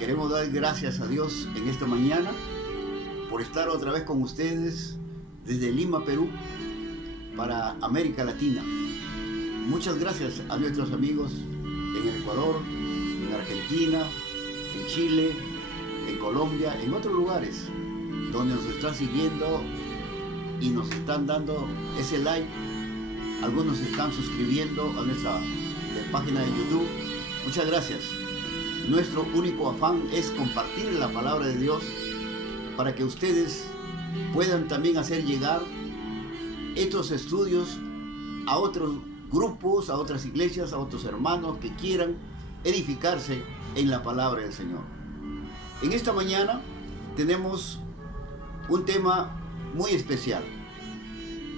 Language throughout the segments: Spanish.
Queremos dar gracias a Dios en esta mañana por estar otra vez con ustedes desde Lima, Perú, para América Latina. Muchas gracias a nuestros amigos en el Ecuador, en Argentina, en Chile, en Colombia, en otros lugares donde nos están siguiendo y nos están dando ese like. Algunos se están suscribiendo a nuestra página de YouTube. Muchas gracias. Nuestro único afán es compartir la palabra de Dios para que ustedes puedan también hacer llegar estos estudios a otros grupos, a otras iglesias, a otros hermanos que quieran edificarse en la palabra del Señor. En esta mañana tenemos un tema muy especial.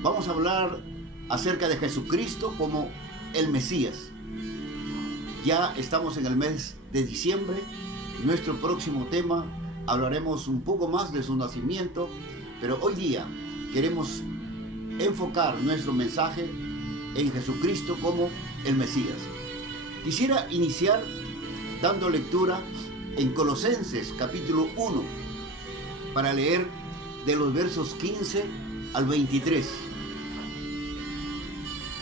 Vamos a hablar acerca de Jesucristo como el Mesías. Ya estamos en el mes de diciembre. Nuestro próximo tema hablaremos un poco más de su nacimiento, pero hoy día queremos enfocar nuestro mensaje en Jesucristo como el Mesías. Quisiera iniciar dando lectura en Colosenses capítulo 1 para leer de los versos 15 al 23.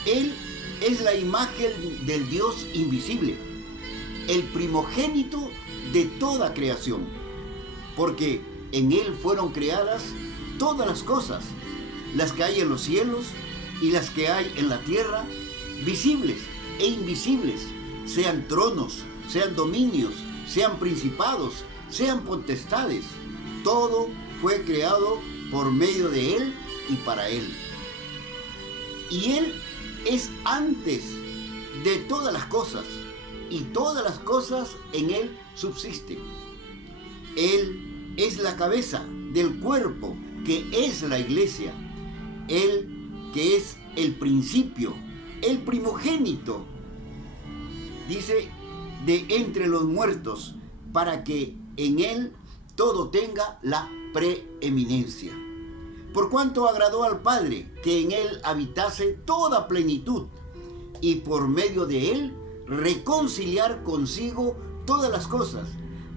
Él es la imagen del Dios invisible, el primogénito de toda creación, porque en Él fueron creadas todas las cosas, las que hay en los cielos y las que hay en la tierra, visibles e invisibles, sean tronos, sean dominios, sean principados, sean potestades. Todo fue creado por medio de Él y para Él. Y Él es antes de todas las cosas, y todas las cosas en Él subsisten. Él es la cabeza del cuerpo, que es la iglesia. Él que es el principio, el primogénito, dice, de entre los muertos, para que en Él todo tenga la preeminencia. Por cuanto agradó al Padre que en Él habitase toda plenitud, y por medio de Él reconciliar consigo todas las cosas,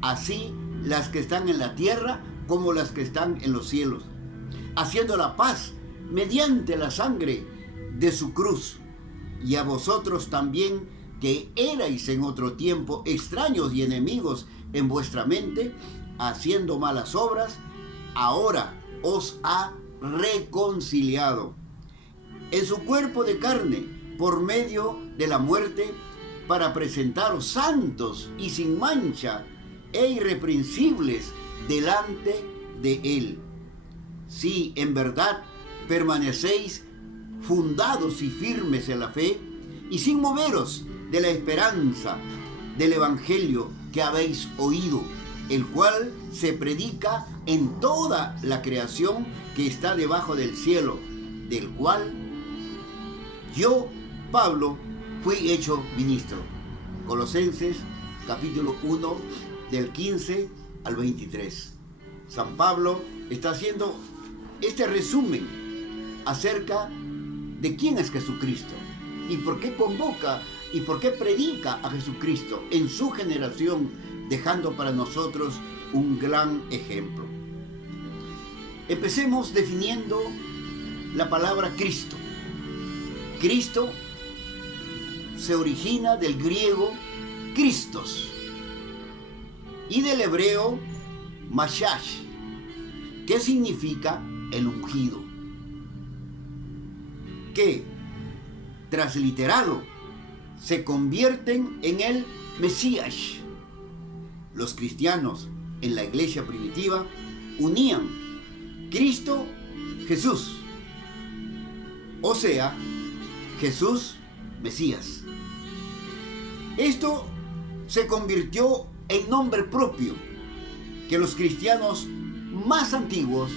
así las que están en la tierra como las que están en los cielos, haciendo la paz mediante la sangre de su cruz. Y a vosotros también, que erais en otro tiempo extraños y enemigos en vuestra mente, haciendo malas obras, ahora os ha reconciliado en su cuerpo de carne por medio de la muerte, para presentaros santos y sin mancha e irreprensibles delante de Él. Si en verdad permanecéis fundados y firmes en la fe, y sin moveros de la esperanza del Evangelio que habéis oído, el cual se predica en toda la creación que está debajo del cielo, del cual yo, Pablo, fui hecho ministro. Colosenses capítulo 1 del 15 al 23. San Pablo está haciendo este resumen acerca de quién es Jesucristo y por qué convoca y por qué predica a Jesucristo en su generación, dejando para nosotros un gran ejemplo. Empecemos definiendo la palabra Cristo. Cristo se origina del griego Christos y del hebreo Mashash, que significa el ungido, que transliterado se convierten en el Mesías. Los cristianos en la iglesia primitiva unían Cristo, Jesús, o sea, Jesús, Mesías. Esto se convirtió en nombre propio que los cristianos más antiguos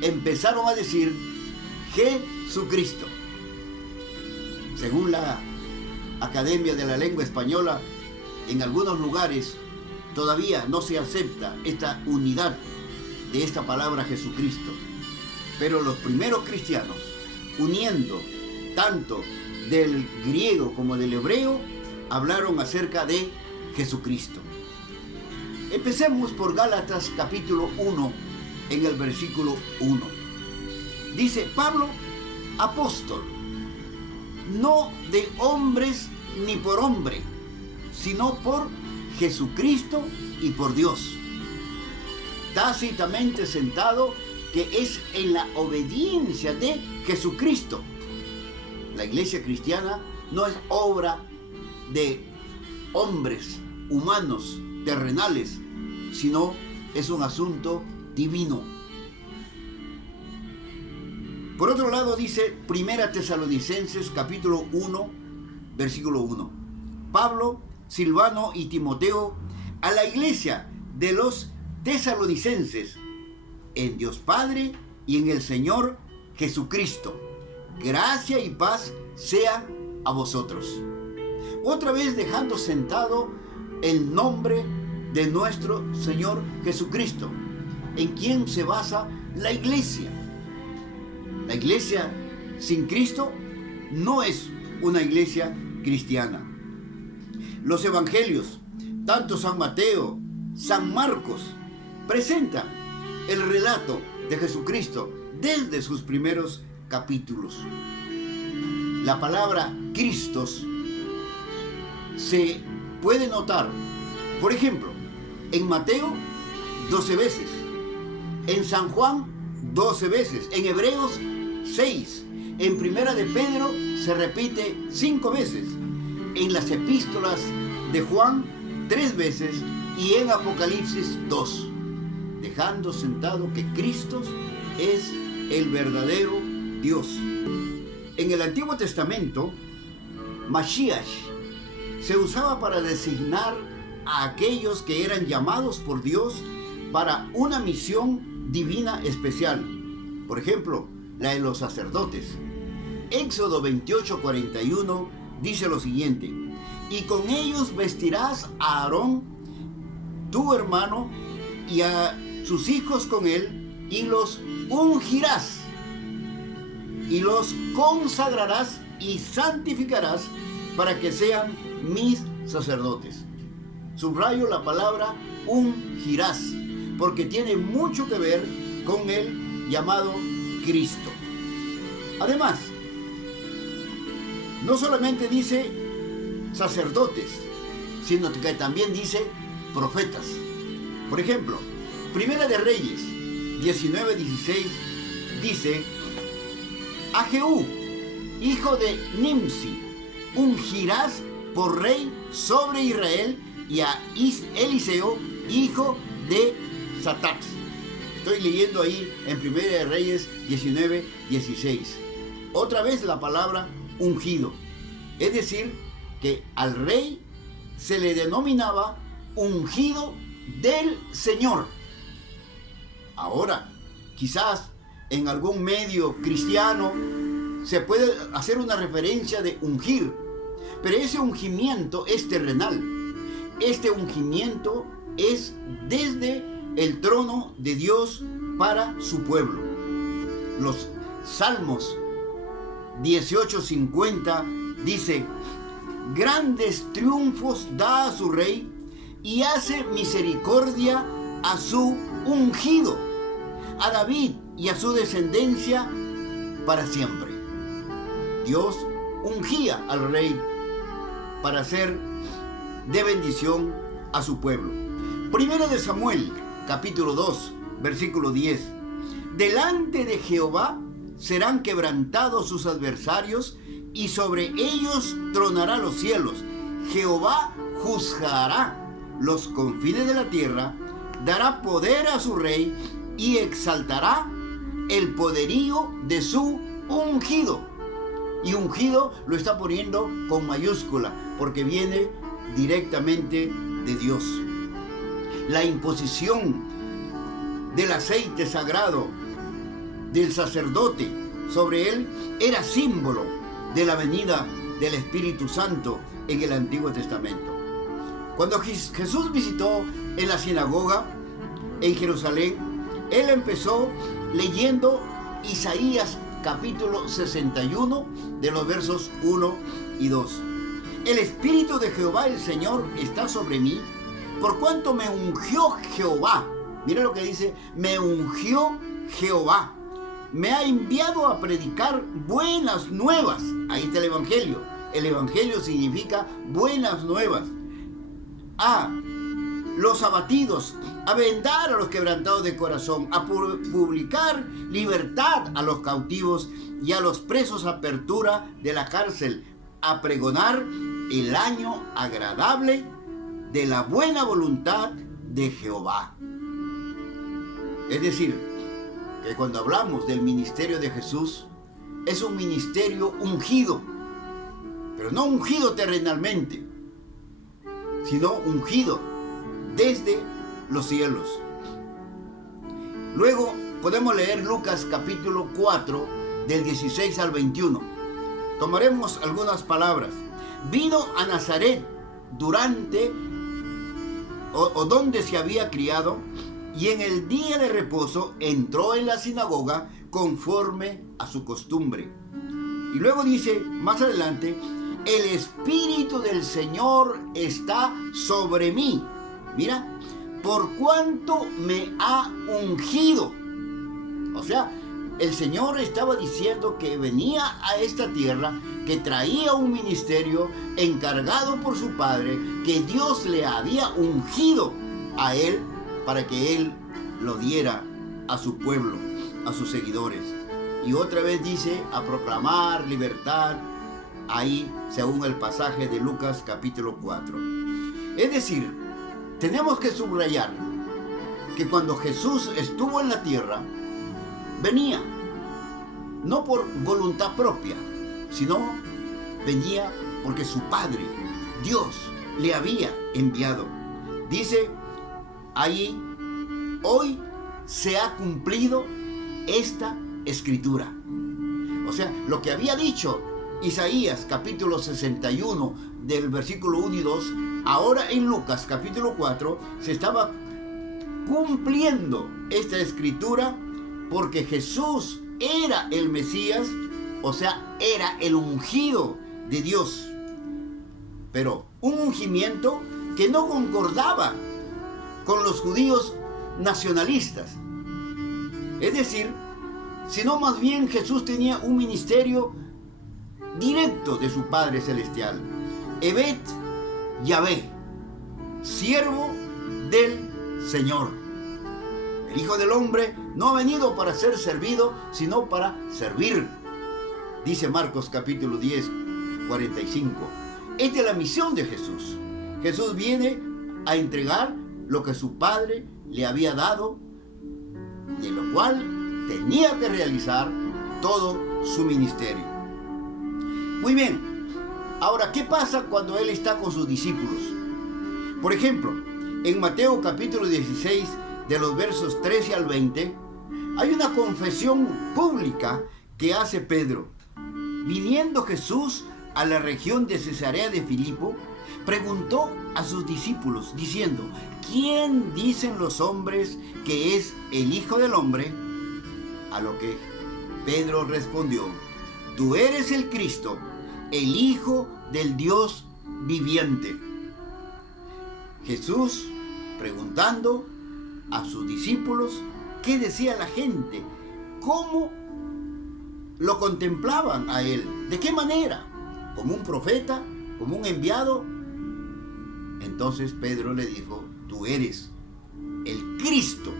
empezaron a decir Jesucristo. Según la Academia de la Lengua Española, en algunos lugares todavía no se acepta esta unidad de esta palabra Jesucristo. Pero los primeros cristianos, uniendo tanto del griego como del hebreo, hablaron acerca de Jesucristo. Empecemos por Gálatas capítulo 1, en el versículo 1. Dice: Pablo, apóstol, no de hombres ni por hombre, sino por Jesucristo y por Dios. Tácitamente sentado que es en la obediencia de Jesucristo. La iglesia cristiana no es obra de hombres humanos, terrenales, sino es un asunto divino. Por otro lado dice 1 Tesalonicenses capítulo 1, versículo 1. Pablo, Silvano y Timoteo, a la iglesia de los tesalonicenses, en Dios Padre y en el Señor Jesucristo. Gracia y paz sean a vosotros. Otra vez dejando sentado el nombre de nuestro Señor Jesucristo, en quien se basa la iglesia. La iglesia sin Cristo no es una iglesia cristiana. Los evangelios, tanto San Mateo, San Marcos, presentan el relato de Jesucristo desde sus primeros capítulos. La palabra Cristos se puede notar, por ejemplo, en Mateo 12 veces, en San Juan 12 veces, en Hebreos 6, en Primera de Pedro se repite 5 veces, en las epístolas de Juan 3 veces y en Apocalipsis 2, dejando sentado que Cristo es el verdadero Dios. En el Antiguo Testamento, Mashiach se usaba para designar a aquellos que eran llamados por Dios para una misión divina especial. Por ejemplo, la de los sacerdotes. Éxodo 28:41 dice lo siguiente: y con ellos vestirás a Aarón, tu hermano, y a sus hijos con él, y los ungirás, y los consagrarás y santificarás para que sean mis sacerdotes. Subrayo la palabra ungirás, porque tiene mucho que ver con el llamado Cristo. Además, no solamente dice sacerdotes, sino que también dice profetas. Por ejemplo, Primera de Reyes 19:16 dice: a Jehú, hijo de Nimsi, ungirás por rey sobre Israel, y a Eliseo, hijo de Satat. Estoy leyendo ahí en Primera de Reyes 19:16. Otra vez la palabra ungido. Es decir, que al rey se le denominaba ungido del Señor. Ahora, quizás en algún medio cristiano se puede hacer una referencia de ungir, pero ese ungimiento es terrenal. Este ungimiento es desde el trono de Dios para su pueblo. Los Salmos 18:50 dice: grandes triunfos da a su rey y hace misericordia a su ungido, a David y a su descendencia para siempre. Dios ungía al rey para ser de bendición a su pueblo. Primera de Samuel, capítulo 2, versículo 10. Delante de Jehová serán quebrantados sus adversarios, y sobre ellos tronará los cielos. Jehová juzgará los confines de la tierra, dará poder a su rey y exaltará el poderío de su ungido. Y ungido lo está poniendo con mayúscula, porque viene directamente de Dios. La imposición del aceite sagrado del sacerdote sobre él era símbolo de la venida del Espíritu Santo en el Antiguo Testamento. Cuando Jesús visitó en la sinagoga en Jerusalén, él empezó leyendo Isaías capítulo 61 de los versos 1 y 2. El Espíritu de Jehová el Señor está sobre mí, por cuanto me ungió Jehová. Mira lo que dice, me ungió Jehová. Me ha enviado a predicar buenas nuevas. Ahí está el Evangelio. El Evangelio significa buenas nuevas. A los abatidos, a vendar a los quebrantados de corazón, a publicar libertad a los cautivos y a los presos apertura de la cárcel, a pregonar el año agradable de la buena voluntad de Jehová. Es decir, que cuando hablamos del ministerio de Jesús, es un ministerio ungido, pero no ungido terrenalmente, sino ungido desde los cielos. Luego podemos leer Lucas capítulo 4 del 16 al 21. Tomaremos algunas palabras. Vino a Nazaret durante donde se había criado, y en el día de reposo entró en la sinagoga conforme a su costumbre. Y luego dice más adelante, el Espíritu del Señor está sobre mí. Mira, por cuanto me ha ungido. O sea, el Señor estaba diciendo que venía a esta tierra, que traía un ministerio encargado por su Padre, que Dios le había ungido a él para que él lo diera a su pueblo, a sus seguidores. Y otra vez dice, a proclamar libertad, ahí según el pasaje de Lucas capítulo 4. Es decir, tenemos que subrayar que cuando Jesús estuvo en la tierra, venía no por voluntad propia, sino venía porque su Padre, Dios, le había enviado. Dice ahí, hoy se ha cumplido esta escritura. O sea, lo que había dicho Isaías capítulo 61 del versículo 1 y 2, ahora en Lucas capítulo 4 se estaba cumpliendo esta escritura, porque Jesús era el Mesías, o sea, era el ungido de Dios. Pero un ungimiento que no concordaba con los judíos nacionalistas. Es decir, sino más bien Jesús tenía un ministerio directo de su Padre Celestial. Evet Yahvé, siervo del Señor. El Hijo del Hombre no ha venido para ser servido, sino para servir. Dice Marcos capítulo 10, 45. Esta es la misión de Jesús. Jesús viene a entregar lo que su Padre le había dado, de lo cual tenía que realizar todo su ministerio. Muy bien, ahora, ¿qué pasa cuando Él está con sus discípulos? Por ejemplo, en Mateo capítulo 16, de los versos 13 al 20, hay una confesión pública que hace Pedro. Viniendo Jesús a la región de Cesarea de Filipo, preguntó a sus discípulos, diciendo, ¿quién dicen los hombres que es el Hijo del Hombre? A lo que Pedro respondió, tú eres el Cristo, el Hijo del Dios viviente. Jesús, preguntando a sus discípulos qué decía la gente, cómo lo contemplaban a él, de qué manera, como un profeta, como un enviado. Entonces Pedro le dijo, tú eres el Cristo,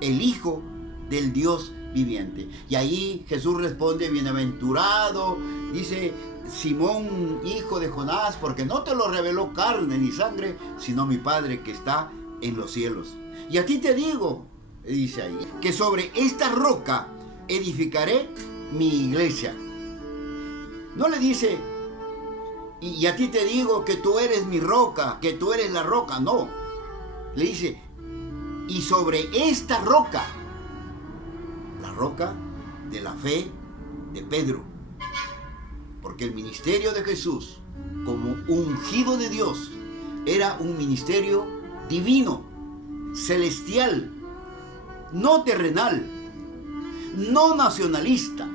el Hijo del Dios viviente. Y ahí Jesús responde, bienaventurado, dice Simón, hijo de Jonás, porque no te lo reveló carne ni sangre, sino mi Padre que está en los cielos. Y a ti te digo, dice ahí, que sobre esta roca edificaré mi iglesia. No le dice, y a ti te digo que tú eres mi roca, que tú eres la roca. No, le dice, y sobre esta roca, la roca de la fe de Pedro. Porque el ministerio de Jesús, como ungido de Dios, era un ministerio divino, celestial, no terrenal, no nacionalista.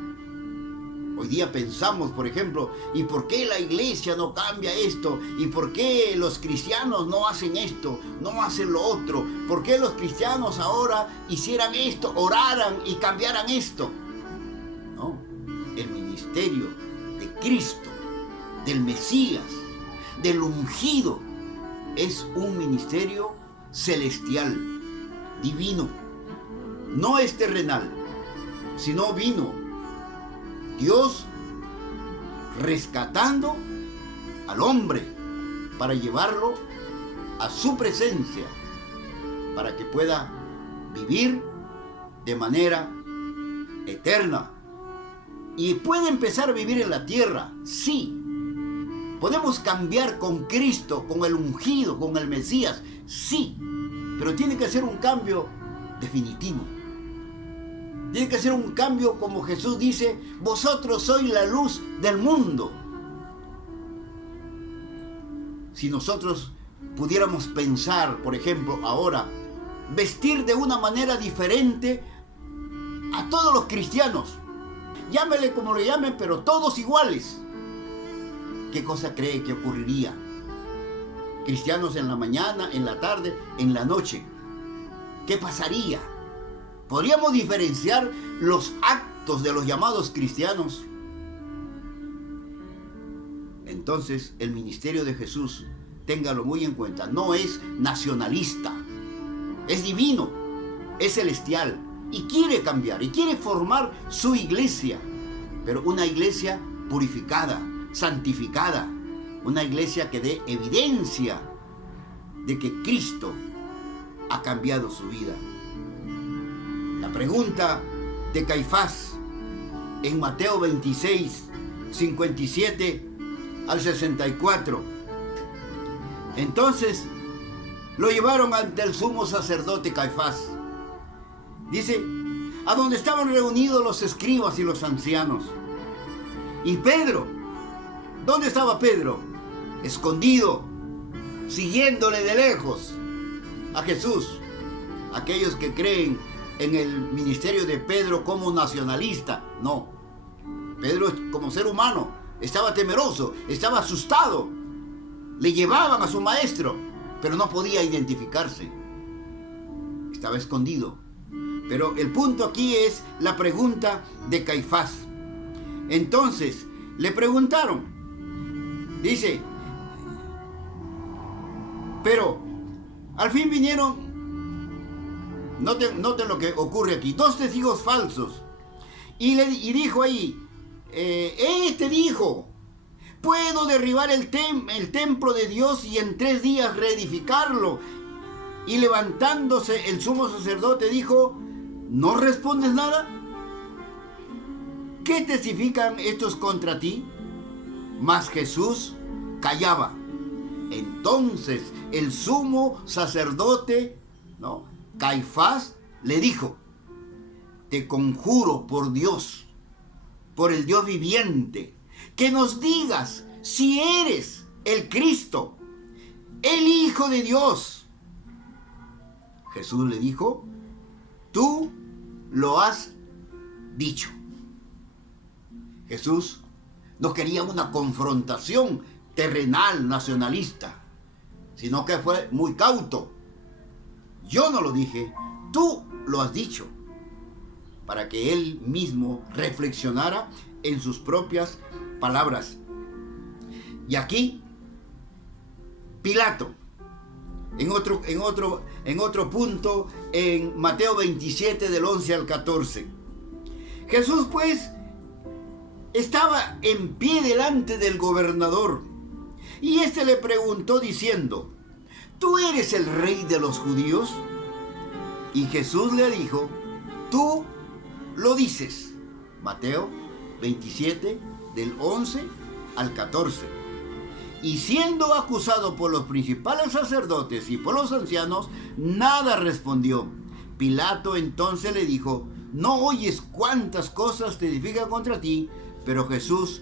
Hoy día pensamos, por ejemplo, ¿y por qué la iglesia no cambia esto? ¿Y por qué los cristianos no hacen esto, no hacen lo otro? ¿Por qué los cristianos ahora hicieran esto, oraran y cambiaran esto? No, el ministerio de Cristo, del Mesías, del ungido, es un ministerio celestial, divino. No es terrenal, sino vino Dios rescatando al hombre para llevarlo a su presencia, para que pueda vivir de manera eterna. Y puede empezar a vivir en la tierra, sí. Podemos cambiar con Cristo, con el ungido, con el Mesías, sí. Pero tiene que ser un cambio definitivo. Tiene que ser un cambio, como Jesús dice, vosotros sois la luz del mundo. Si nosotros pudiéramos pensar, por ejemplo, ahora, vestir de una manera diferente a todos los cristianos, llámele como lo llamen, pero todos iguales, ¿qué cosa cree que ocurriría? Cristianos en la mañana, en la tarde, en la noche. ¿Qué pasaría? ¿Podríamos diferenciar los actos de los llamados cristianos? Entonces, el ministerio de Jesús, téngalo muy en cuenta, no es nacionalista, es divino, es celestial y quiere cambiar y quiere formar su iglesia, pero una iglesia purificada, santificada, una iglesia que dé evidencia de que Cristo ha cambiado su vida. La pregunta de Caifás en Mateo 26, 57 al 64. Entonces lo llevaron ante el sumo sacerdote Caifás. Dice, a donde estaban reunidos los escribas y los ancianos. Y Pedro, ¿dónde estaba Pedro? Escondido, siguiéndole de lejos a Jesús. Aquellos que creen en el ministerio de Pedro como nacionalista, no. Pedro, como ser humano, estaba temeroso, estaba asustado. Le llevaban a su maestro, pero no podía identificarse. Estaba escondido. Pero el punto aquí es la pregunta de Caifás. Entonces, le preguntaron. Dice, pero al fin vinieron. Noten lo que ocurre aquí. 2 testigos falsos. Y dijo ahí, este dijo, puedo derribar el templo de Dios y en 3 días reedificarlo. Y levantándose el sumo sacerdote dijo, ¿no respondes nada? ¿Qué testifican estos contra ti? Mas Jesús callaba. Entonces el sumo sacerdote, ¿no?, Caifás le dijo, te conjuro por Dios, por el Dios viviente, que nos digas si eres el Cristo, el Hijo de Dios. Jesús le dijo, tú lo has dicho. Jesús no quería una confrontación terrenal, nacionalista, sino que fue muy cauto. Yo no lo dije, tú lo has dicho, para que él mismo reflexionara en sus propias palabras. Y aquí, Pilato, en otro punto, en Mateo 27, del 11 al 14. Jesús, pues, estaba en pie delante del gobernador, y éste le preguntó diciendo, ¿tú eres el rey de los judíos? Y Jesús le dijo, tú lo dices. Mateo 27, del 11 al 14. Y siendo acusado por los principales sacerdotes y por los ancianos, nada respondió. Pilato entonces le dijo, ¿no oyes cuántas cosas testifican contra ti? Pero Jesús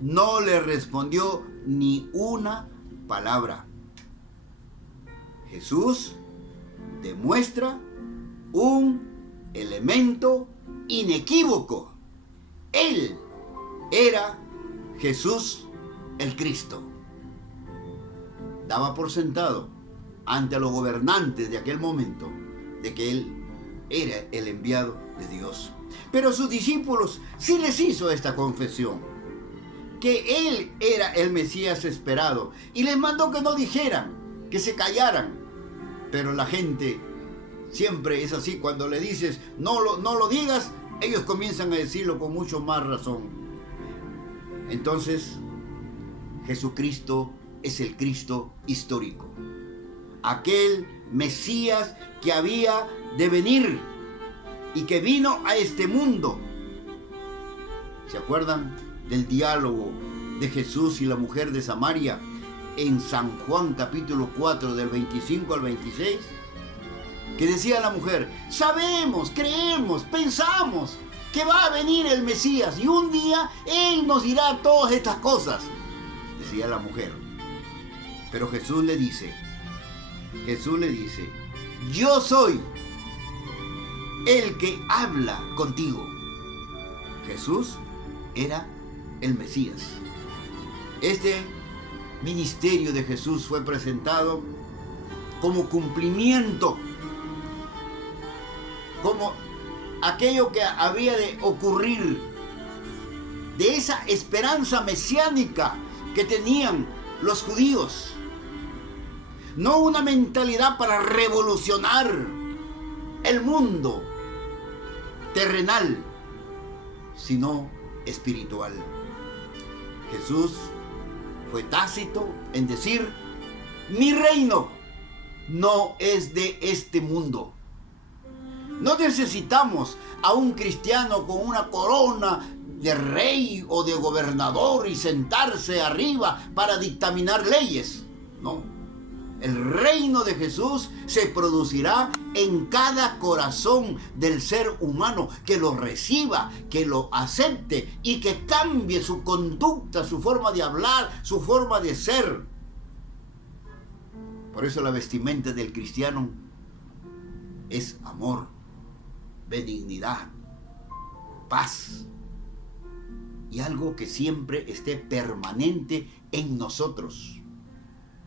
no le respondió ni una palabra. Jesús demuestra un elemento inequívoco. Él era Jesús el Cristo. Daba por sentado ante los gobernantes de aquel momento de que Él era el enviado de Dios. Pero a sus discípulos sí les hizo esta confesión, que Él era el Mesías esperado, y les mandó que no dijeran, que se callaran. Pero la gente siempre es así: cuando le dices no lo digas, ellos comienzan a decirlo con mucho más razón. Entonces, Jesucristo es el Cristo histórico, aquel Mesías que había de venir y que vino a este mundo. ¿Se acuerdan del diálogo de Jesús y la mujer de Samaria en San Juan capítulo 4 del 25 al 26? Que decía la mujer: sabemos, creemos, pensamos que va a venir el Mesías y un día Él nos dirá todas estas cosas, decía la mujer. Pero Jesús le dice, yo soy el que habla contigo. Jesús era el Mesías. Este ministerio de Jesús fue presentado como cumplimiento, como aquello que había de ocurrir, de esa esperanza mesiánica que tenían los judíos. No una mentalidad para revolucionar el mundo terrenal, sino espiritual. Jesús fue tácito en decir: mi reino no es de este mundo. No necesitamos a un cristiano con una corona de rey o de gobernador y sentarse arriba para dictaminar leyes. No. El reino de Jesús se producirá en cada corazón del ser humano que lo reciba, que lo acepte y que cambie su conducta, su forma de hablar, su forma de ser. Por eso la vestimenta del cristiano es amor, benignidad, paz y algo que siempre esté permanente en nosotros.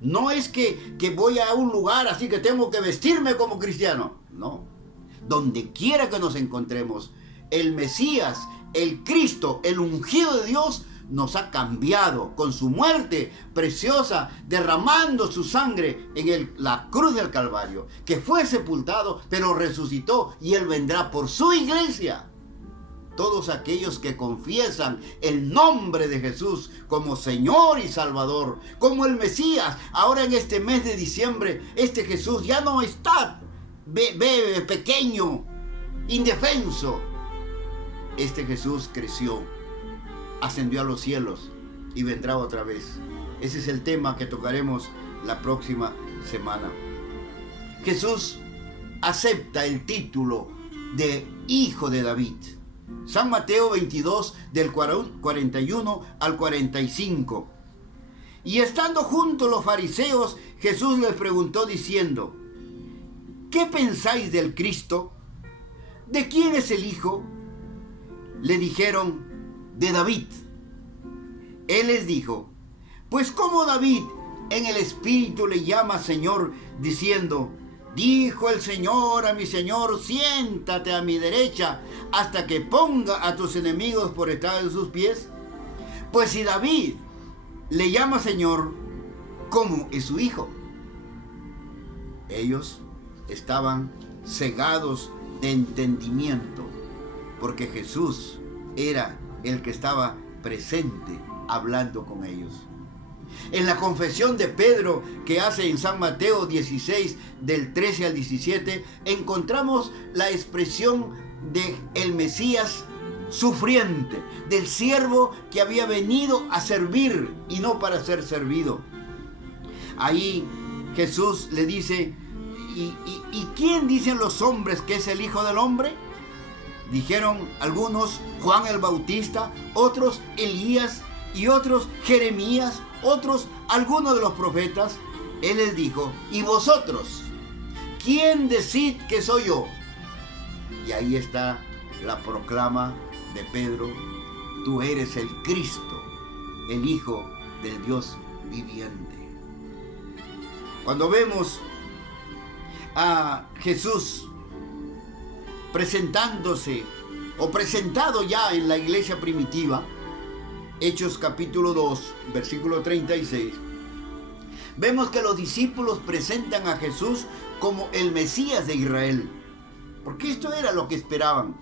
No es que voy a un lugar así que tengo que vestirme como cristiano. No. Donde quiera que nos encontremos, el Mesías, el Cristo, el ungido de Dios, nos ha cambiado con su muerte preciosa, derramando su sangre en la cruz del Calvario, que fue sepultado, pero resucitó, y Él vendrá por su iglesia. Todos aquellos que confiesan el nombre de Jesús como Señor y Salvador, como el Mesías. Ahora en este mes de diciembre, este Jesús ya no está pequeño, indefenso. Este Jesús creció, ascendió a los cielos y vendrá otra vez. Ese es el tema que tocaremos la próxima semana. Jesús acepta el título de Hijo de David. San Mateo 22, del 41 al 45. Y estando juntos los fariseos, Jesús les preguntó diciendo: ¿qué pensáis del Cristo? ¿De quién es el Hijo? Le dijeron: de David. Él les dijo: pues ¿cómo David en el Espíritu le llama Señor, diciendo: dijo el Señor a mi Señor, siéntate a mi derecha hasta que ponga a tus enemigos por estrado de sus pies? Pues si David le llama Señor, ¿cómo es su hijo? Ellos estaban cegados de entendimiento, porque Jesús era el que estaba presente hablando con ellos. En la confesión de Pedro que hace en San Mateo 16, del 13 al 17, encontramos la expresión de el Mesías sufriente, del siervo que había venido a servir y no para ser servido. Ahí Jesús le dice: ¿y quién dicen los hombres que es el Hijo del Hombre? Dijeron algunos Juan el Bautista, otros Elías y otros Jeremías, otros algunos de los profetas. Él les dijo: ¿y vosotros? ¿Quién decid que soy yo? Y ahí está la proclama de Pedro, tú eres el Cristo, el Hijo del Dios viviente. Cuando vemos a Jesús presentándose o presentado ya en la iglesia primitiva, Hechos capítulo 2, versículo 36, vemos que los discípulos presentan a Jesús como el Mesías de Israel, porque esto era lo que esperaban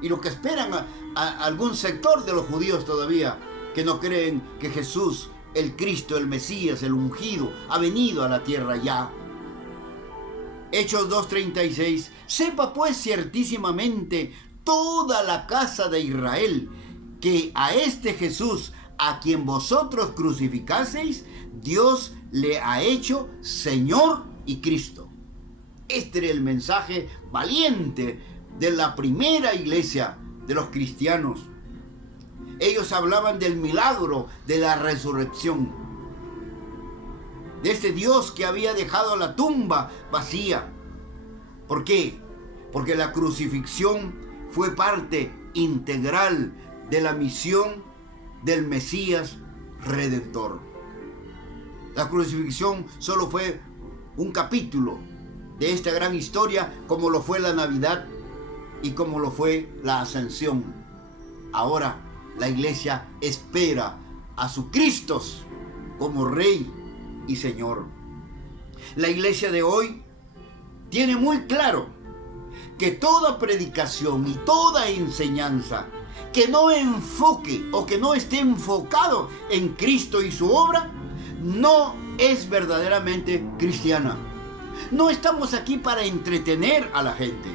y lo que esperan a algún sector de los judíos todavía, que no creen que Jesús, el Cristo, el Mesías, el ungido, ha venido a la tierra ya. Hechos 2:36, sepa pues ciertísimamente toda la casa de Israel que a este Jesús, a quien vosotros crucificaseis, Dios le ha hecho Señor y Cristo. Este era el mensaje valiente de la primera iglesia de los cristianos. Ellos hablaban del milagro de la resurrección, de este Dios que había dejado la tumba vacía. ¿Por qué? Porque la crucifixión fue parte integral de la misión del Mesías Redentor. La crucifixión solo fue un capítulo de esta gran historia, como lo fue la Navidad y como lo fue la Ascensión. Ahora la iglesia espera a su Cristo como Rey y Señor. La iglesia de hoy tiene muy claro que toda predicación y toda enseñanza que no enfoque o que no esté enfocado en Cristo y su obra, no es verdaderamente cristiana. No estamos aquí para entretener a la gente.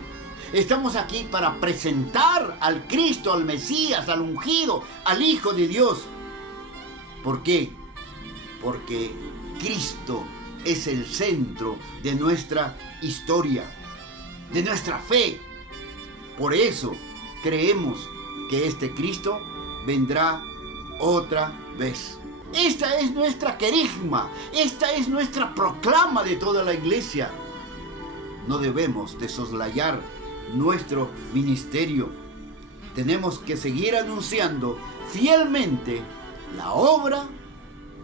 Estamos aquí para presentar al Cristo, al Mesías, al ungido, al Hijo de Dios. ¿Por qué? Porque Cristo es el centro de nuestra historia, de nuestra fe. Por eso creemos que este Cristo vendrá otra vez. Esta es nuestra querigma, esta es nuestra proclama de toda la iglesia. No debemos de soslayar nuestro ministerio. Tenemos que seguir anunciando fielmente la obra,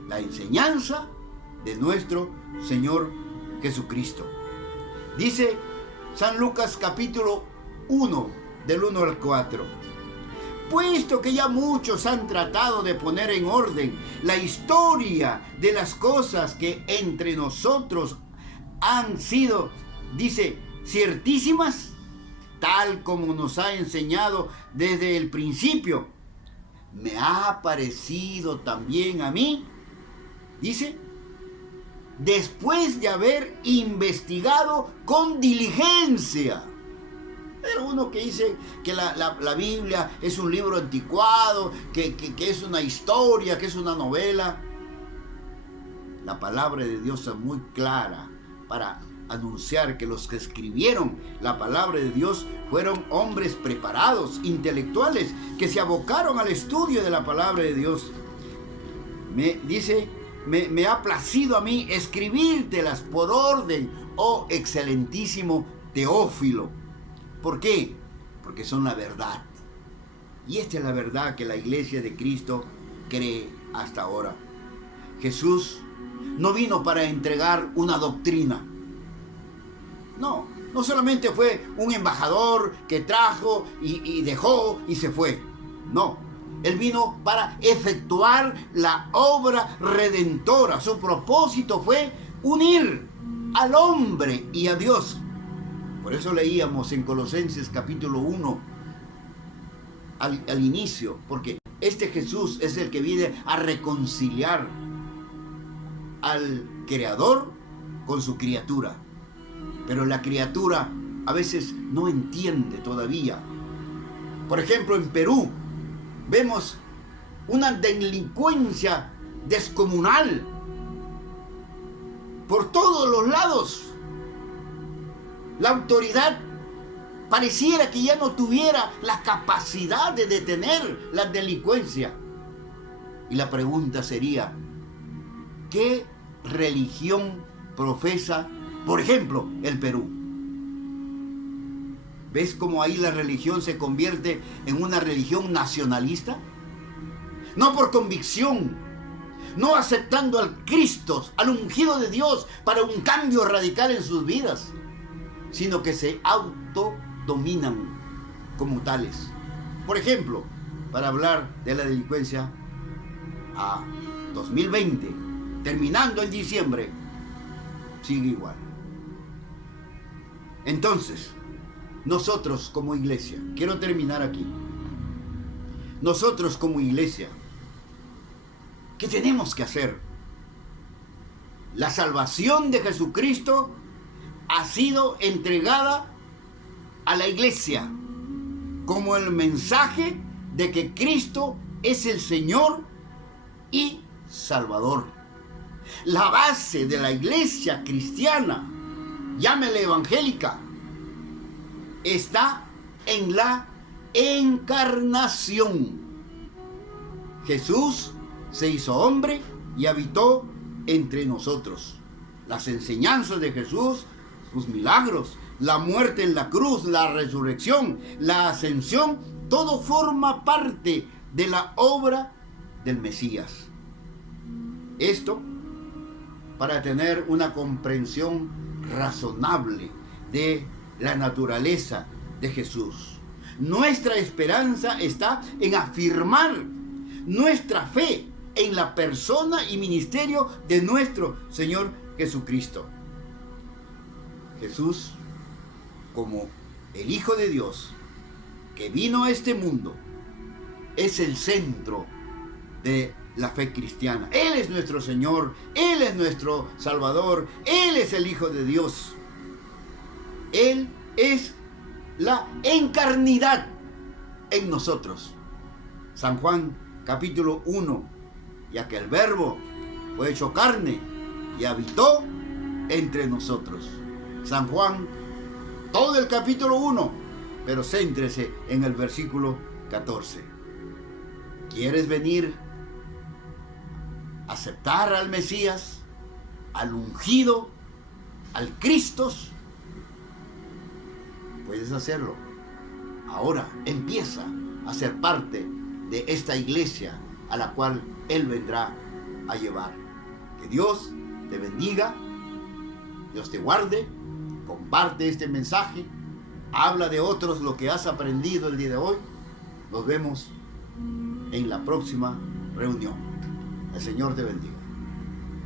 la enseñanza de nuestro Señor Jesucristo. Dice San Lucas capítulo 1, del 1 al 4. Puesto que ya muchos han tratado de poner en orden la historia de las cosas que entre nosotros han sido, dice, ciertísimas, tal como nos ha enseñado desde el principio, me ha parecido también a mí, dice, después de haber investigado con diligencia. Pero uno que dice que la Biblia es un libro anticuado, que es una historia, que es una novela. La palabra de Dios es muy clara para anunciar que los que escribieron la palabra de Dios fueron hombres preparados, intelectuales, que se abocaron al estudio de la palabra de Dios. Me ha placido a mí escribírtelas por orden, oh excelentísimo Teófilo. ¿Por qué? Porque son la verdad. Y esta es la verdad que la iglesia de Cristo cree hasta ahora. Jesús no vino para entregar una doctrina. No solamente fue un embajador que trajo y dejó y se fue. No, Él vino para efectuar la obra redentora. Su propósito fue unir al hombre y a Dios. Por eso leíamos en Colosenses capítulo 1 al inicio, porque este Jesús es el que viene a reconciliar al Creador con su criatura. Pero la criatura a veces no entiende todavía. Por ejemplo, en Perú vemos una delincuencia descomunal por todos los lados. La autoridad pareciera que ya no tuviera la capacidad de detener la delincuencia. Y la pregunta sería, ¿qué religión profesa, por ejemplo, el Perú? ¿Ves cómo ahí la religión se convierte en una religión nacionalista? no por convicción, no aceptando al Cristo, al ungido de Dios para un cambio radical en sus vidas, sino que se autodominan como tales. Por ejemplo, para hablar de la delincuencia a 2020, terminando en diciembre, sigue igual. Entonces, nosotros como iglesia, quiero terminar aquí, nosotros como iglesia, ¿qué tenemos que hacer? La salvación de Jesucristo ha sido entregada a la iglesia como el mensaje de que Cristo es el Señor y Salvador. La base de la iglesia cristiana, llámela evangélica, está en la encarnación. Jesús se hizo hombre y habitó entre nosotros. Las enseñanzas de Jesús, sus milagros, la muerte en la cruz, la resurrección, la ascensión, todo forma parte de la obra del Mesías. Esto para tener una comprensión razonable de la naturaleza de Jesús. Nuestra esperanza está en afirmar nuestra fe en la persona y ministerio de nuestro Señor Jesucristo. Jesús, como el Hijo de Dios que vino a este mundo, es el centro de la fe cristiana. Él es nuestro Señor, Él es nuestro Salvador, Él es el Hijo de Dios. Él es la encarnidad en nosotros. San Juan capítulo 1, ya que el Verbo fue hecho carne y habitó entre nosotros. San Juan, todo el capítulo 1, pero céntrese en el versículo 14. ¿Quieres venir a aceptar al Mesías, al ungido, al Cristo? Puedes hacerlo. Ahora empieza a ser parte de esta iglesia a la cual Él vendrá a llevar. Que Dios te bendiga, Dios te guarde, comparte este mensaje, habla de otros lo que has aprendido el día de hoy. Nos vemos en la próxima reunión. El Señor te bendiga.